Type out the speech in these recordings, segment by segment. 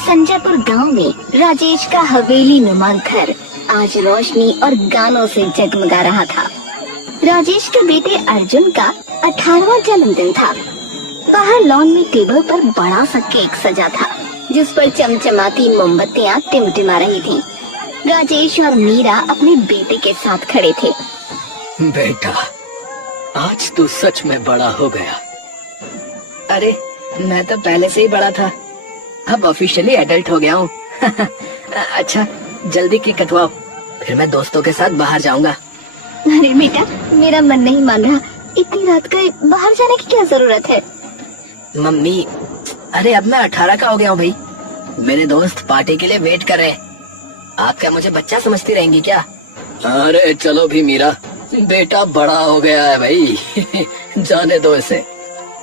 संजयपुर गांव में राजेश का हवेली नुमा घर आज रोशनी और गानों से जगमगा रहा था। राजेश के बेटे अर्जुन का 18वां जन्मदिन था। बाहर लॉन में टेबल पर बड़ा सा केक सजा था, जिस पर चमचमाती मोमबत्तियां टिमटिमा रही थीं। राजेश और मीरा अपने बेटे के साथ खड़े थे। बेटा, आज तू सच में बड़ा हो गया। अरे, मैं तो पहले से ही बड़ा था, अब ऑफिशियली एडल्ट हो गया हूँ। अच्छा, जल्दी केक कटवाओ, फिर मैं दोस्तों के साथ बाहर जाऊंगा। अरे बेटा, मेरा मन नहीं मान रहा। इतनी रात को बाहर जाने की क्या जरूरत है? मम्मी, अरे अब मैं 18 का हो गया हूँ भाई। मेरे दोस्त पार्टी के लिए वेट कर रहे हैं। आप क्या मुझे बच्चा समझती रहेंगी क्या? अरे चलो भी मीरा, बेटा बड़ा हो गया है भाई। जाने दो इसे।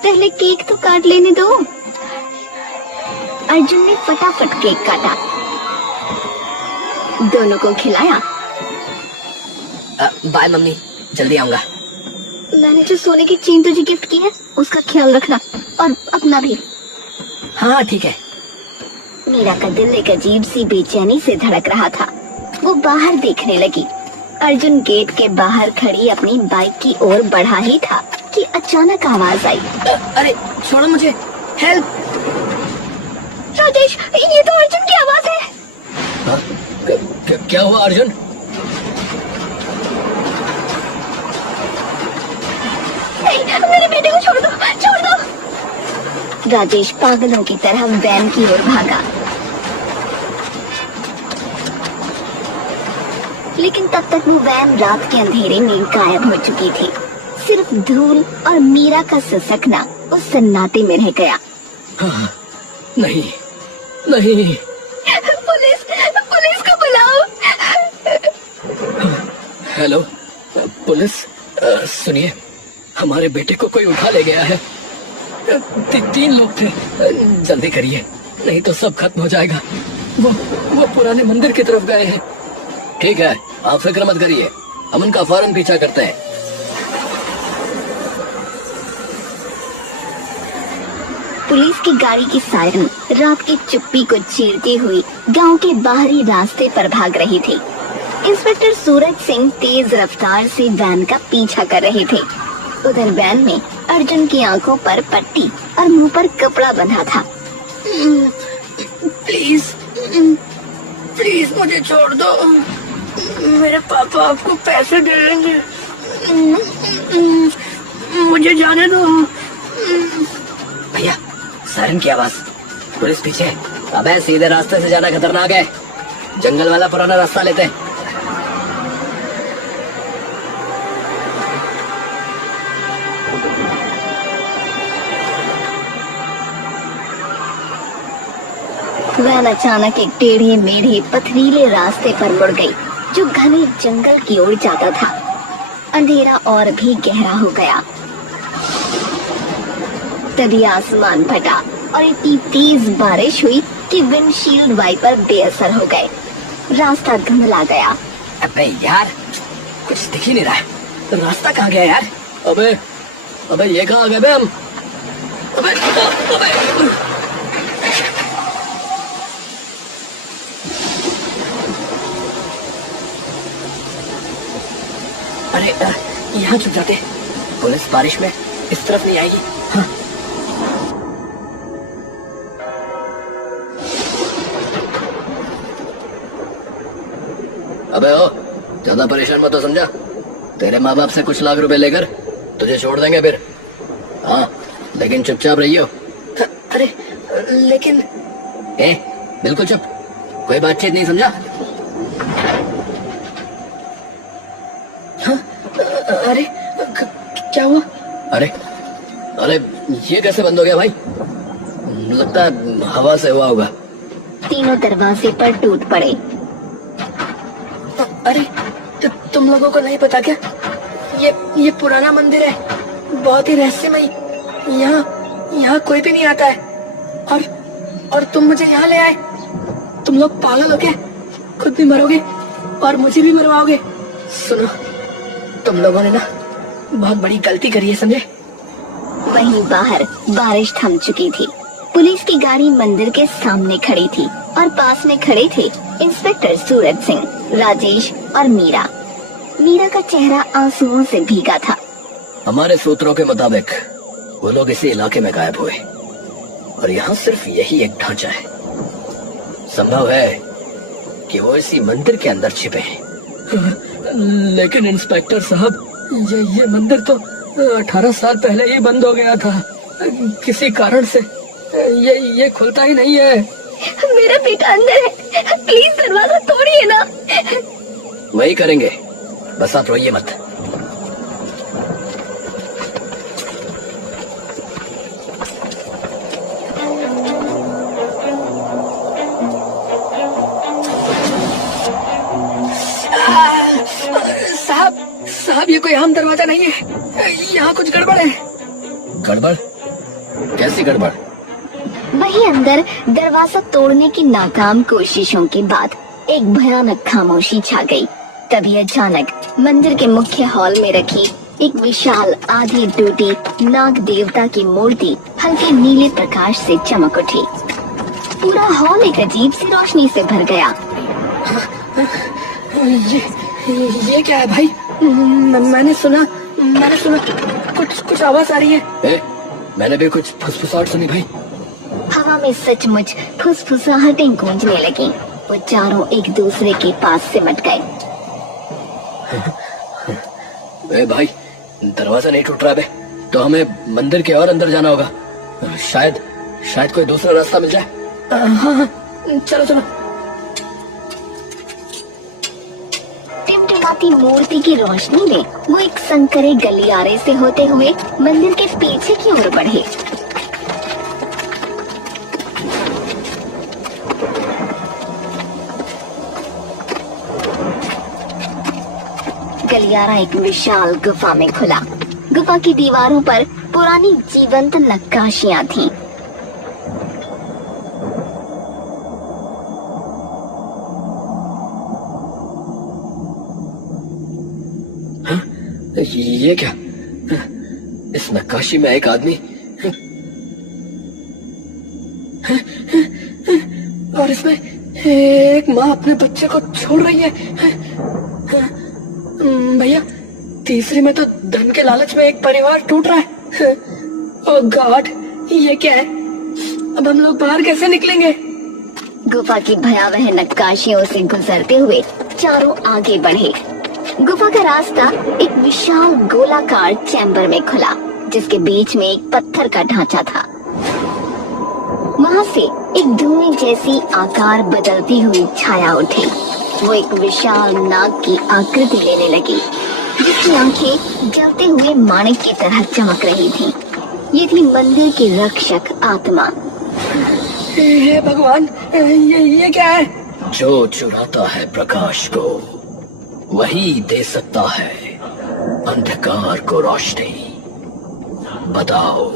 पहले केक तो काट लेने दो। अर्जुन ने फटाफट केक काटा, दोनों को खिलाया। बाय मम्मी, जल्दी आऊंगा। मैंने जो सोने की चेन तुझे गिफ्ट की है, उसका ख्याल रखना, और अपना भी। हाँ ठीक है। मीरा का दिल एक अजीब सी बेचैनी से धड़क रहा था। वो बाहर देखने लगी। अर्जुन गेट के बाहर खड़ी अपनी बाइक की ओर बढ़ा ही था कि अचानक आवाज आई। अरे छोड़ो मुझे, हेल्प! राजेश, ये तो अर्जुन की आवाज है। क्या हुआ अर्जुन? नहीं, मेरे बेटे को छोड़ दो, छोड़ दो। राजेश पागलों की तरह वैन की ओर भागा, लेकिन तब तक वो वैन रात के अंधेरे में गायब हो चुकी थी। सिर्फ धूल और मीरा का सिसकना उस सन्नाटे में रह गया। नहीं नहीं, पुलिस, पुलिस को बुलाओ। हेलो पुलिस, सुनिए, हमारे बेटे को कोई उठा ले गया है। 3 लोग थे, जल्दी करिए, नहीं तो सब खत्म हो जाएगा। वो पुराने मंदिर की तरफ गए हैं। ठीक है, आप फिक्र मत करिए, हम उनका फौरन पीछा करते हैं। पुलिस की गाड़ी की सायरन रात की चुप्पी को चीरती हुई गांव के बाहरी रास्ते पर भाग रही थी। इंस्पेक्टर सूरज सिंह तेज रफ्तार से वैन का पीछा कर रहे थे। उधर वैन में अर्जुन की आंखों पर पट्टी और मुंह पर कपड़ा बंधा था। प्लीज प्लीज मुझे छोड़ दो, मेरे पापा आपको पैसे दे देंगे, मुझे जाने दो। भैया, सायरन की आवाज, पुलिस पीछे। अबे सीधे रास्ते से जाना खतरनाक है, जंगल वाला पुराना रास्ता लेते हैं। वैन अचानक एक टेढ़े मेढ़े पथरीले रास्ते पर मुड़ गई, जो घने जंगल की ओर जाता था। अंधेरा और भी गहरा हो गया। तभी आसमान फटा और इतनी तेज बारिश हुई कि विंडशील्ड वाइपर बेअसर हो गए। रास्ता धुंधला गया। अबे यार, कुछ दिख ही नहीं रहा है, रास्ता कहाँ गया यार? अबे ये कहाँ आ गए बे हम? अबे अरे यहाँ छुप जाते, पुलिस बारिश में इस तरफ नहीं आएगी। हाँ। अबे ओ, ज्यादा परेशान मत हो समझा। तेरे माँ बाप से कुछ लाख रुपए लेकर तुझे छोड़ देंगे फिर। हाँ, लेकिन चुपचाप रहियो। अरे लेकिन बिल्कुल चुप, कोई बातचीत नहीं, समझा? अरे क्या हुआ? अरे ये कैसे बंद हो गया भाई? लगता है हवा से हुआ होगा। तीनों दरवाजे पर टूट पड़े। अरे तुम लोगों को नहीं पता क्या? ये पुराना मंदिर है, बहुत ही रहस्यमय। यहाँ कोई भी नहीं आता है, और तुम मुझे यहाँ ले आए। तुम लोग पागल हो क्या? खुद भी मरोगे और मुझे भी मरवाओगे। सुनो, तुम लोगों ने ना बहुत बड़ी गलती करी है, समझे? वहीं बाहर बारिश थम चुकी थी। पुलिस की गाड़ी मंदिर के सामने खड़ी थी और पास में खड़े थे इंस्पेक्टर सूरज सिंह, राजेश और मीरा। मीरा का चेहरा आंसुओं से भीगा था। हमारे सूत्रों के मुताबिक वो लोग इसी इलाके में गायब हुए और यहाँ सिर्फ यही एक ढांचा है। संभव है कि वो इसी मंदिर के अंदर छिपे हैं। लेकिन इंस्पेक्टर साहब, ये मंदिर तो 18 साल पहले ही बंद हो गया था। किसी कारण से ये खुलता ही नहीं है। मेरा बेटा अंदर है, प्लीज दरवाजा तोड़िए ना। वही करेंगे, बस आप रोइए मत। साहब ये कोई आम दरवाजा नहीं है, यहाँ कुछ गड़बड़ है। गड़बड़? कैसी गड़बड़? वहीं अंदर दरवाजा तोड़ने की नाकाम कोशिशों के बाद एक भयानक खामोशी छा गई। तभी अचानक मंदिर के मुख्य हॉल में रखी एक विशाल आधी टूटी नाग देवता की मूर्ति हल्के नीले प्रकाश से चमक उठी। पूरा हॉल एक अजीब सी रोशनी से भर गया। ये क्या है भाई? मैंने सुना कुछ आवाज आ रही है। मैंने भी कुछ फुसफुसाहट सुनी भाई। हवा में सचमुच फुसफुसाहटें गूंजने लगी। वो चारों एक दूसरे के पास सिमट गए। भाई, दरवाजा नहीं टूट रहा बे, तो हमें मंदिर के और अंदर जाना होगा। शायद कोई दूसरा रास्ता मिल जाए। हाँ, चलो। टिमटिमाती मूर्ति की रोशनी में वो एक संकरे गलियारे से होते हुए मंदिर के पीछे की ओर बढ़े। गलियारा एक विशाल गुफा में खुला। गुफा की दीवारों पर पुरानी जीवंत नक्काशियां थीं। ये क्या? इस नक्काशी में एक आदमी और इसमें एक माँ अपने बच्चे को छोड़ रही है। भैया, तीसरे में तो धन के लालच में एक परिवार टूट रहा है। ओह गॉड, ये क्या है? अब हम लोग बाहर कैसे निकलेंगे? गुफा की भयावह नक्काशियों से गुजरते हुए चारों आगे बढ़े। गुफा का रास्ता एक विशाल गोलाकार चैम्बर में खुला, जिसके बीच में एक पत्थर का ढांचा था। वहाँ से एक धुएं जैसी आकार बदलती हुई छाया उठी। वो एक विशाल नाग की आकृति लेने लगी, जिसकी आंखें जलते हुए माणिक की तरह चमक रही थीं। ये थी मंदिर की रक्षक आत्मा। हे भगवान, ये क्या है? जो चुराता है प्रकाश को, वही दे सकता है अंधकार को रोशनी। बताओ,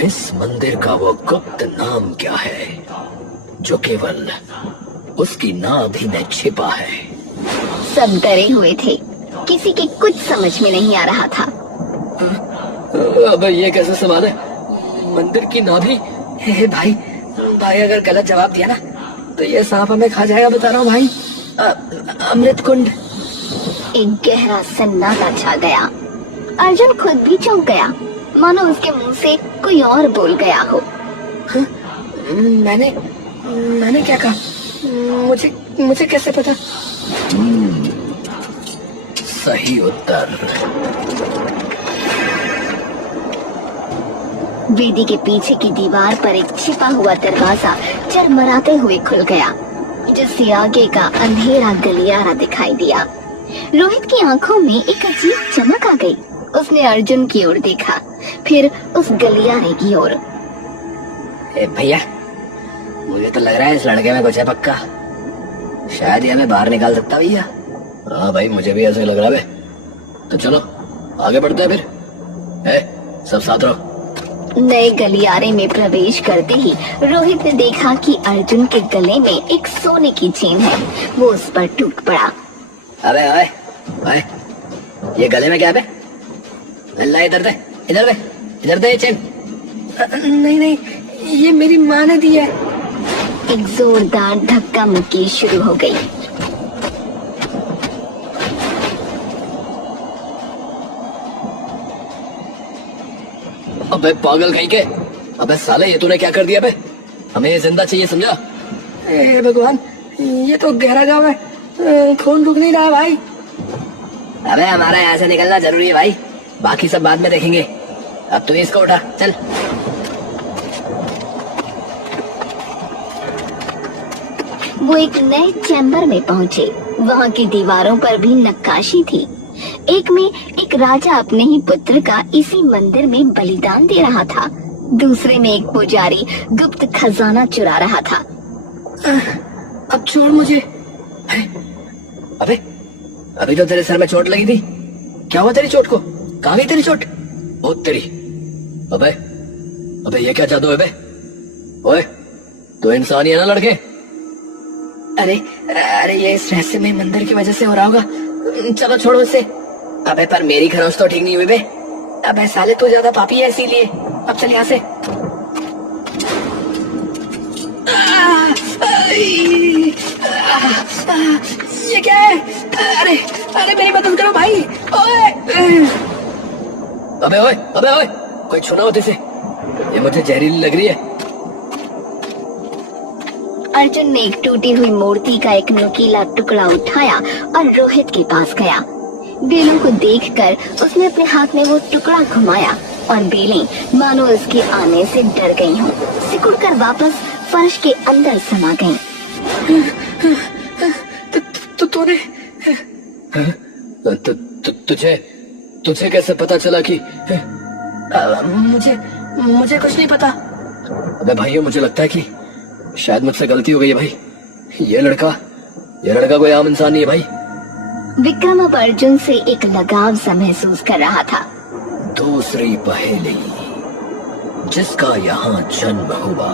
इस मंदिर का वो गुप्त नाम क्या है जो केवल उसकी नाभ ही में छिपा है? सब डरे हुए थे। किसी के कुछ समझ में नहीं आ रहा था। अब ये कैसे सवाल है? मंदिर की नाभि? भाई अगर गलत जवाब दिया ना तो ये सांप हमें खा जाएगा, बता रहा हूँ भाई। अमृत कुंड। एक गहरा सन्नाटा छा गया। अर्जुन खुद भी चौंक गया, मानो उसके मुंह से कोई और बोल गया हो। मैंने क्या कहा? मुझे कैसे पता? सही उत्तर। वेदी के पीछे की दीवार पर एक छिपा हुआ दरवाजा चरमराते हुए खुल गया, जिससे आगे का अंधेरा गलियारा दिखाई दिया। रोहित की आंखों में एक अजीब चमक आ गई। उसने अर्जुन की ओर देखा, फिर उस गलियारे की ओर। भैया, मुझे तो लग रहा है इस लड़के में कुछ है पक्का। शायद ये हमें बाहर निकाल सकता भैया। हाँ भाई, मुझे भी ऐसे लग रहा है। तो चलो आगे बढ़ते हैं फिर। सब साथ रहो। नए गलियारे में प्रवेश करते ही रोहित ने देखा कि अर्जुन के गले में एक सोने की चेन है। वो उस पर टूट पड़ा। अबे ओए, ये गले में क्या है? अल्लाह, इधर दे। इधर दे चेन। नहीं नहीं, ये मेरी माँ ने दी है। एक जोरदार धक्का मुक्की शुरू हो गई। अबे पागल कहीं के, अबे साले ये तूने क्या कर दिया? बे हमें ये जिंदा चाहिए, समझा? ए भगवान, ये तो गहरा गाँव है, खून रुक नहीं रहा भाई। अबे हमारा यहाँ से निकलना जरूरी है भाई, बाकी सब बाद में देखेंगे। अब तू इसको उठा, चल। वो एक नए चैम्बर में पहुंचे। वहाँ की दीवारों पर भी नक्काशी थी। एक में एक राजा अपने ही पुत्र का इसी मंदिर में बलिदान दे रहा था। दूसरे में एक पुजारी गुप्त खजाना चुरा रहा था। अब छोड़ मुझे। अबे अभी तो तेरे सर में चोट लगी थी, क्या हुआ तेरी चोट को? कहाँ गई तेरी चोट? ओ तेरी, अबे अबे ये क्या जादू है बे? ओए तो इंसान ही है ना लड़के? अरे अरे ये इस रहस्यमय मंदिर की वजह से हो रहा होगा, चलो छोड़ो इसे। अबे पर मेरी खरोंच तो ठीक नहीं हुई बे। अबे साले तू ज्यादा पापी है इसीलिए। अब चल यहाँ से। ये क्या है? अरे अरे मेरी मदद करो भाई। ओए अबे ओए अबे ओए, कोई छूना होते से, ये मुझे जहरीली लग रही है। अर्जुन ने एक टूटी हुई मूर्ति का एक नुकीला टुकड़ा उठाया और रोहित के पास गया। बेलों को देखकर उसने अपने हाथ में वो टुकड़ा घुमाया और बेलें मानो उसके आने से डर गई हों, सिकुड़कर वापस फर्श के अंदर समा गईं। तूने तुझे तुझे कैसे पता चला कि? मुझे कुछ नहीं पता। अबे भाइयों, मुझे लगता है कि शायद मुझसे गलती हो गई है भाई। ये लड़का कोई आम इंसान नहीं है भाई। विक्रम अब अर्जुन से एक लगाव सा महसूस कर रहा था। दूसरी पहेली, जिसका यहाँ जन्म हुआ,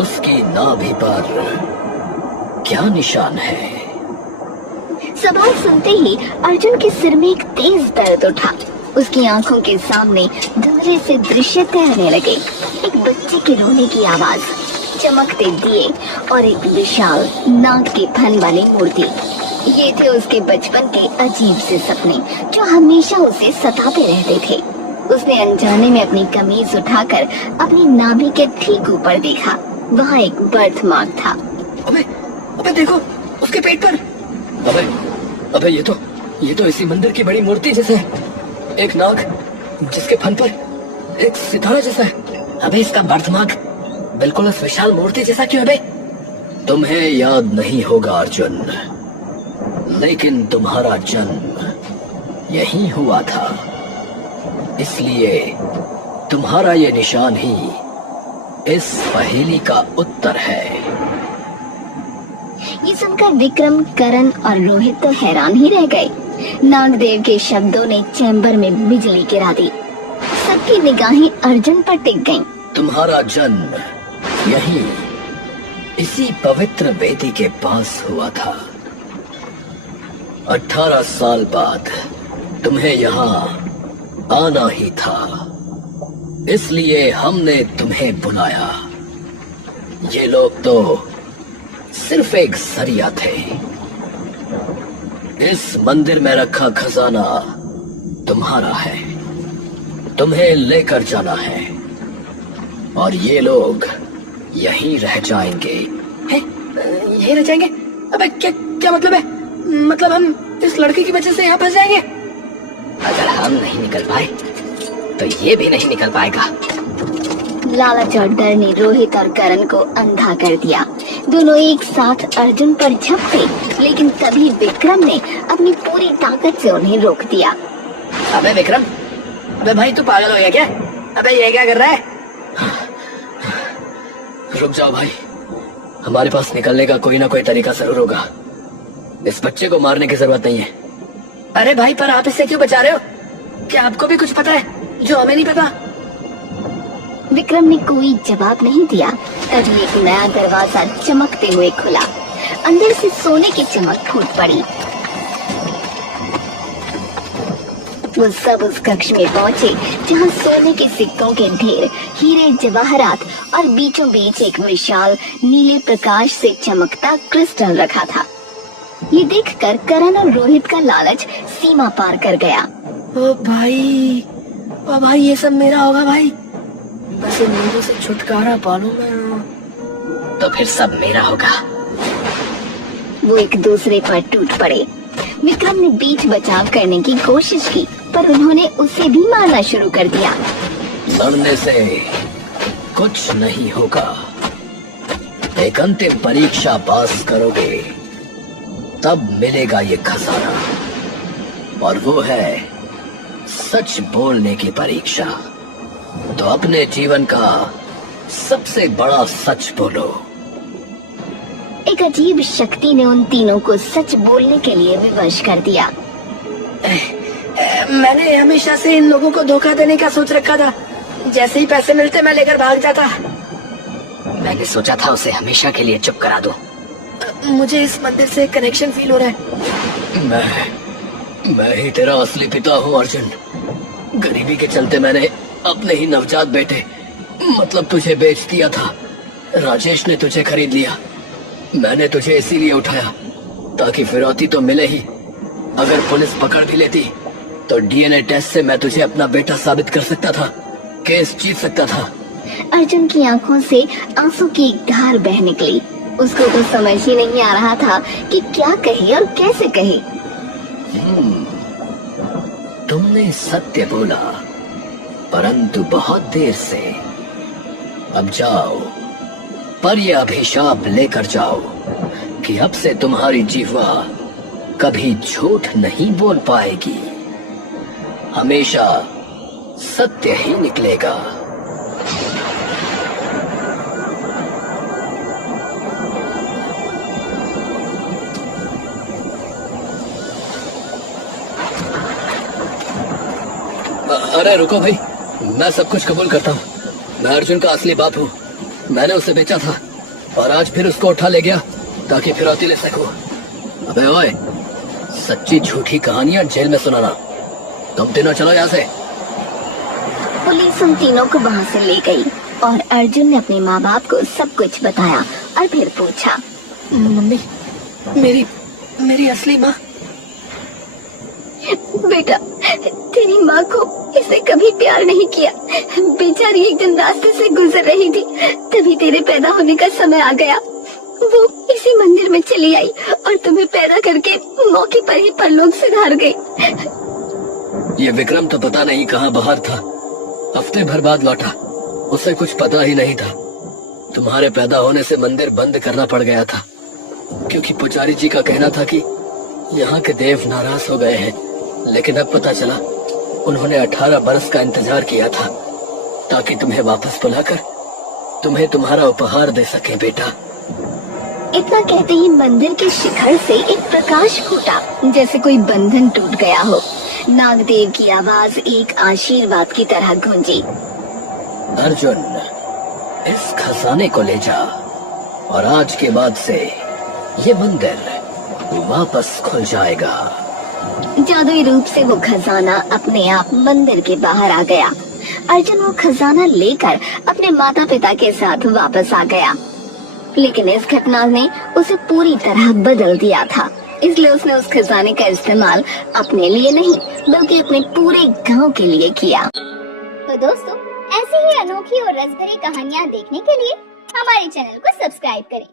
उसकी नाभि पर क्या निशान है? सवाल सुनते ही अर्जुन के सिर में एक तेज दर्द उठा। उसकी आंखों के सामने धुंधले से दृश्य तैरने लगे। एक बच्चे के रोने की आवाज, चमकते दिए और एक विशाल नाग के फन वाली मूर्ति। ये थे उसके बचपन के अजीब से सपने जो हमेशा उसे सताते रहते थे। उसने अनजाने में अपनी कमीज उठाकर अपनी नाभि के ठीक ऊपर देखा। वहाँ एक बर्थ मार्क था। अबे देखो उसके पेट पर। अबे ये तो इसी मंदिर की बड़ी मूर्ति जैसा है। एक नाग जिसके फन पर एक सितारा जैसा है। अबे इसका बर्थ मार्क बिल्कुल उस विशाल मूर्ति जैसा क्यों है? तुम्हें याद नहीं होगा अर्जुन, लेकिन तुम्हारा जन्म यही हुआ था, इसलिए तुम्हारा ये निशान ही इस पहेली का उत्तर है। ये सुनकर विक्रम, करण और रोहित तो हैरान ही रह गए। नागदेव के शब्दों ने चैम्बर में बिजली गिरा दी। सबकी निगाहें अर्जुन पर टिक गईं। तुम्हारा जन्म यही इसी पवित्र वेदी के पास हुआ था। 18 साल बाद तुम्हें यहाँ आना ही था, इसलिए हमने तुम्हें बुलाया। ये लोग तो सिर्फ एक जरिया थे। इस मंदिर में रखा खजाना तुम्हारा है, तुम्हें लेकर जाना है और ये लोग यहीं रह जाएंगे। यहीं रह जाएंगे? अबे क्या मतलब है? मतलब हम इस लड़के की वजह से यहाँ फंस जाएंगे? अगर हम नहीं निकल पाए तो ये भी नहीं निकल पाएगा। लालच और डर ने रोहित और करण को अंधा कर दिया। दोनों एक साथ अर्जुन पर झपटे, लेकिन तभी विक्रम ने अपनी पूरी ताकत से उन्हें रोक दिया। अबे विक्रम, अबे भाई तू पागल हो गया क्या? अबे ये क्या कर रहा है? रुक जाओ भाई, हमारे पास निकलने का कोई ना कोई तरीका जरूर होगा। इस बच्चे को मारने की जरूरत नहीं है। अरे भाई, पर आप इसे क्यों बचा रहे हो? क्या आपको भी कुछ पता है जो हमें नहीं पता? विक्रम ने कोई जवाब नहीं दिया। तभी एक नया दरवाजा चमकते हुए खुला। अंदर से सोने की चमक फूट पड़ी। वो सब उस कक्ष में पहुंचे जहां सोने के सिक्कों के ढेर, हीरे जवाहरात और बीचों बीच एक विशाल नीले प्रकाश से चमकता क्रिस्टल रखा था। ये देखकर करण और रोहित का लालच सीमा पार कर गया। ओ भाई ये सब मेरा होगा भाई, बस इन लोगों से छुटकारा पालू मैं। तो फिर सब मेरा होगा। वो एक दूसरे पर टूट पड़े। विक्रम ने बीच बचाव करने की कोशिश की, पर उन्होंने उसे भी मारना शुरू कर दिया। लड़ने से कुछ नहीं होगा। एक अंतिम परीक्षा पास करोगे तब मिलेगा ये खजाना, और वो है सच बोलने की परीक्षा। तो अपने जीवन का सबसे बड़ा सच बोलो। एक अजीब शक्ति ने उन तीनों को सच बोलने के लिए विवश कर दिया। मैंने हमेशा से इन लोगों को धोखा देने का सोच रखा था। जैसे ही पैसे मिलते मैं लेकर भाग जाता। मैंने सोचा था उसे हमेशा के लिए चुप करा दूं। मुझे इस मंदिर से कनेक्शन फील हो रहा है। मैं ही तेरा असली पिता हूँ अर्जुन। गरीबी के चलते मैंने अपने ही नवजात बेटे मतलब तुझे बेच दिया था। राजेश ने तुझे खरीद लिया। मैंने तुझे इसीलिए उठाया ताकि फिरौती तो मिले ही। अगर पुलिस पकड़ भी लेती तो डीएनए टेस्ट से मैं तुझे अपना बेटा साबित कर सकता था, केस जीत सकता था। अर्जुन की आंखों से आंसू की एक धार बह निकली। उसको तो समझ ही नहीं आ रहा था कि क्या कहे और कैसे कहे। तुमने सत्य बोला, परंतु बहुत देर से। अब जाओ, पर यह अभिशाप लेकर जाओ कि अब से तुम्हारी जीवा कभी झूठ नहीं बोल पाएगी। हमेशा सत्य ही निकलेगा। अरे रुको भाई, मैं सब कुछ कबूल करता हूँ। मैं अर्जुन का असली बाप हूँ। मैंने उसे बेचा था और आज फिर उसको उठा ले गया ताकि फिरौती ले सकूं। अबे ओए, सच्ची झूठी कहानियां जेल में सुनाना। तुम तीनों चलो यहाँ से। पुलिस उन तीनों को वहाँ से ले गई और अर्जुन ने अपने माँ बाप को सब कुछ बताया और फिर पूछा, मम्मी, मेरी असली माँ। बेटा, तेरी माँ को इसने कभी प्यार नहीं किया। बेचारी एक दिन रास्ते से गुजर रही थी, तभी तेरे पैदा होने का समय आ गया। वो इसी मंदिर में चली आई और तुम्हें पैदा करके मौके पर ही परलोक सिधार गई। ये विक्रम तो पता नहीं कहाँ बाहर था। हफ्ते भर बाद लौटा, उसे कुछ पता ही नहीं था। तुम्हारे पैदा होने से मंदिर बंद करना पड़ गया था, क्योंकि पुजारी जी का कहना था कि यहाँ के देव नाराज हो गए हैं। लेकिन अब पता चला उन्होंने 18 बरस का इंतजार किया था ताकि तुम्हें वापस बुलाकर तुम्हें तुम्हारा उपहार दे सके बेटा। इतना कहते ही मंदिर के शिखर से एक प्रकाश फूटा, जैसे कोई बंधन टूट गया हो। नागदेव की आवाज एक आशीर्वाद की तरह गूंजी। अर्जुन, इस खजाने को ले जा और आज के बाद से ये मंदिर वापस खुल जाएगा। जादुई रूप से वो खजाना अपने आप मंदिर के बाहर आ गया। अर्जुन वो खजाना लेकर अपने माता पिता के साथ वापस आ गया, लेकिन इस घटना ने उसे पूरी तरह बदल दिया था। इसलिए उसने उस खजाने का इस्तेमाल अपने लिए नहीं बल्कि अपने पूरे गांव के लिए किया। तो दोस्तों, ऐसी ही अनोखी और रसभरी कहानियाँ देखने के लिए हमारे चैनल को सब्सक्राइब करें।